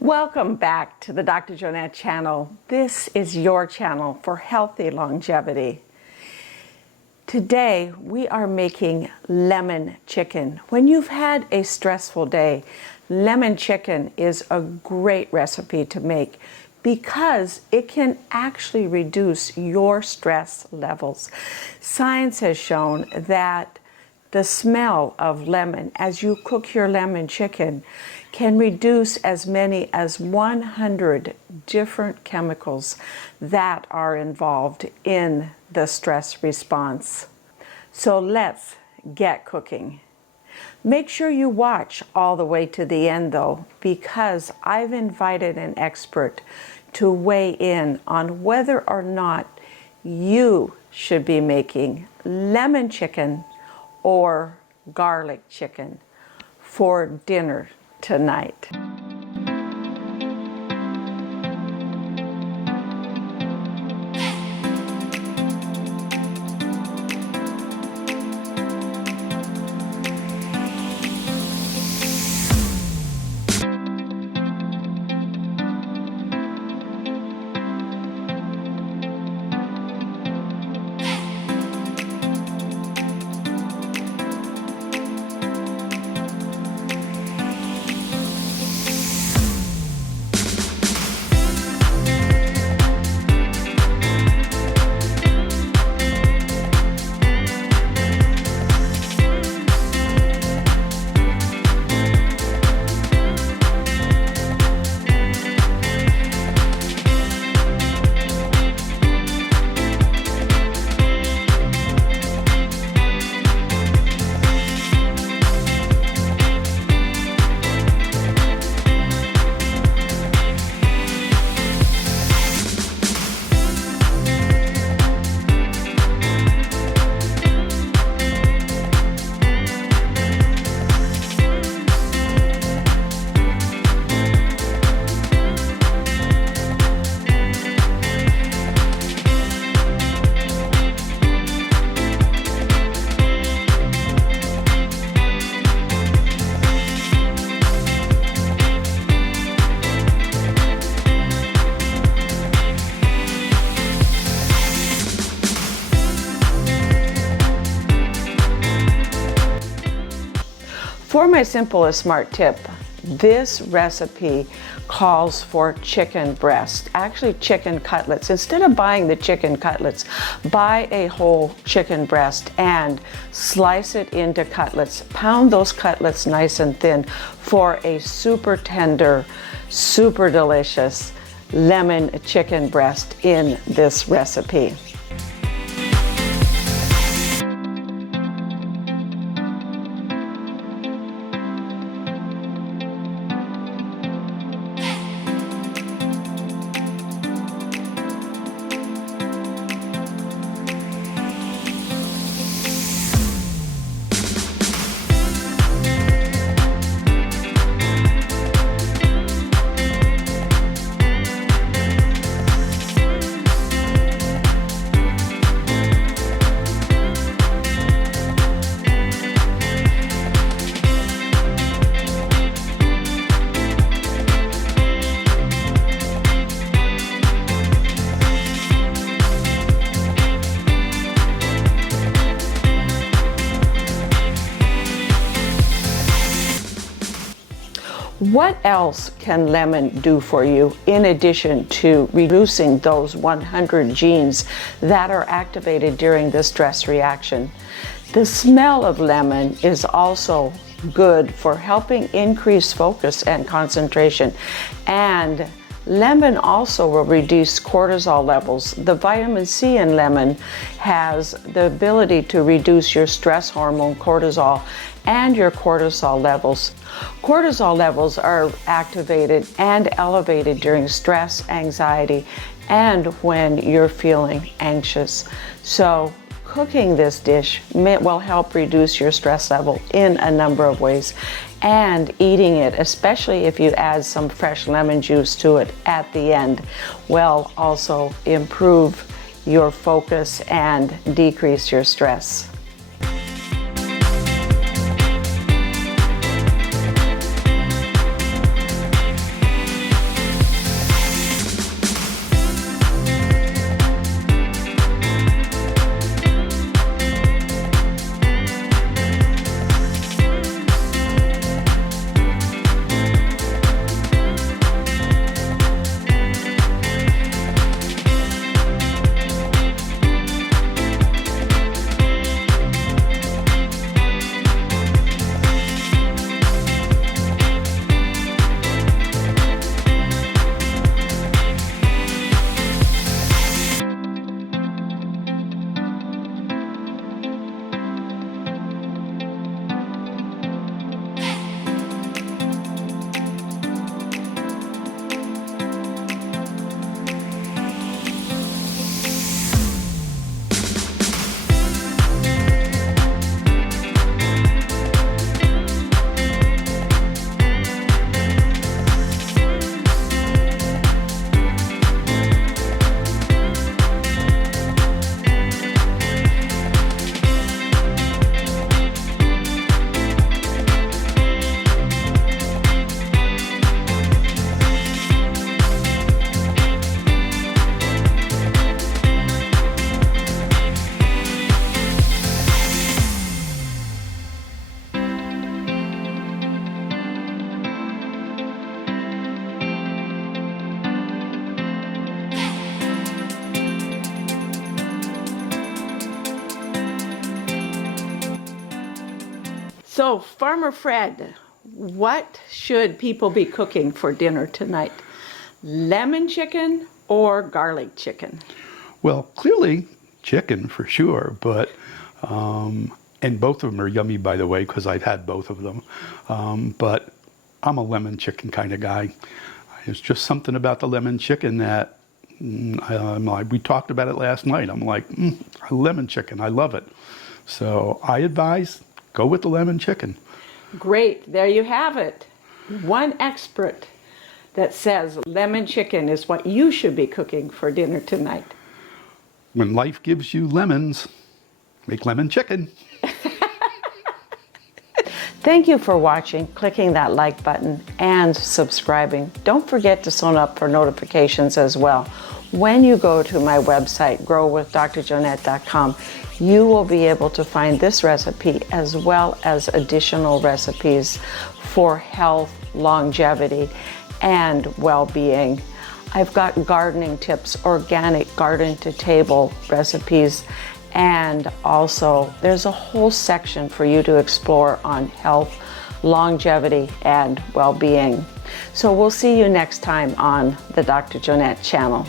Welcome back to the Dr. Jonette channel. This is your channel for healthy longevity. Today we are making lemon chicken. When you've had a stressful day, lemon chicken is a great recipe to make because it can actually reduce your stress levels. Science has shown that the smell of lemon as you cook your lemon chicken can reduce as many as 100 different chemicals that are involved in the stress response. So let's get cooking. Make sure you watch all the way to the end though, because I've invited an expert to weigh in on whether or not you should be making lemon chicken or garlic chicken for dinner tonight. For my simple and smart tip, this recipe calls for chicken breast, actually chicken cutlets. Instead of buying the chicken cutlets, buy a whole chicken breast and slice it into cutlets. Pound those cutlets nice and thin for a super tender, super delicious lemon chicken breast in this recipe. What else can lemon do for you in addition to reducing those 100 genes that are activated during the stress reaction? The smell of lemon is also good for helping increase focus and concentration, and lemon also will reduce cortisol levels. The vitamin C in lemon has the ability to reduce your stress hormone cortisol and your cortisol levels. Cortisol levels are activated and elevated during stress, anxiety, and when you're feeling anxious. So cooking this dish will help reduce your stress level in a number of ways. And eating it, especially if you add some fresh lemon juice to it at the end, will also improve your focus and decrease your stress. So, Farmer Fred, what should people be cooking for dinner tonight? Lemon chicken or garlic chicken? Well, clearly chicken for sure, but and both of them are yummy, by the way, because I've had both of them. But I'm a lemon chicken kind of guy. There's just something about the lemon chicken that we talked about it last night. I'm like, lemon chicken, I love it. So I advise, go with the lemon chicken. Great, there you have it. One expert that says lemon chicken is what you should be cooking for dinner tonight. When life gives you lemons, make lemon chicken. Thank you for watching, clicking that like button, and subscribing. Don't forget to sign up for notifications as well. When you go to my website, growwithdrjonette.com, you will be able to find this recipe as well as additional recipes for health, longevity, and well-being. I've got gardening tips, organic garden to table recipes, and also there's a whole section for you to explore on health, longevity, and well-being. So we'll see you next time on the Dr. Jonette channel.